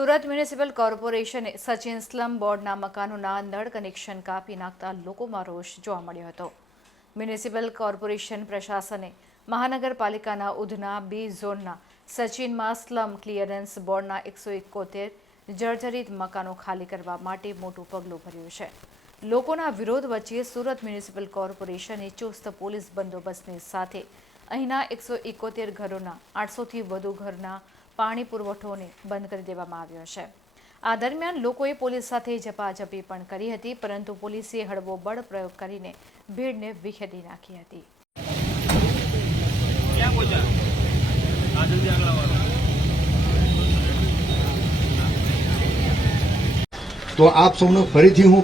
Surat municipal કોર્પોરેશને Sachin slum બોર્ડના મકાનોના નળ કનેક્શન કાપી નાખતા લોકોમાં રોષ જોવા મળ્યો હતો। મ્યુનિસિપલ કોર્પોરેશન પ્રશાસને મહાનગરપાલિકાના ઉધના બી ઝોનના સચિનમાં સ્લમ ક્લિયરન્સ બોર્ડના 171 જર્જરિત મકાનો ખાલી કરવા માટે મોટું પગલું ભર્યું છે। લોકોના વિરોધ વચ્ચે સુરત મ્યુનિસિપલ કોર્પોરેશને ચુસ્ત પોલીસ બંદોબસ્તની સાથે અહીંના 171 ઘરોના 800થી વધુ ઘરના પાણી પુરવઠોને બંધ કરી દેવામાં આવ્યો છે। આ દરમિયાન લોકોએ પોલીસ સાથે ઝપાઝપી પણ કરી હતી, પરંતુ પોલીસે હળવો બળ પ્રયોગ કરીને ભીડને વિખેરી નાખી હતી। તો આપ સૌનો ફરીથી હું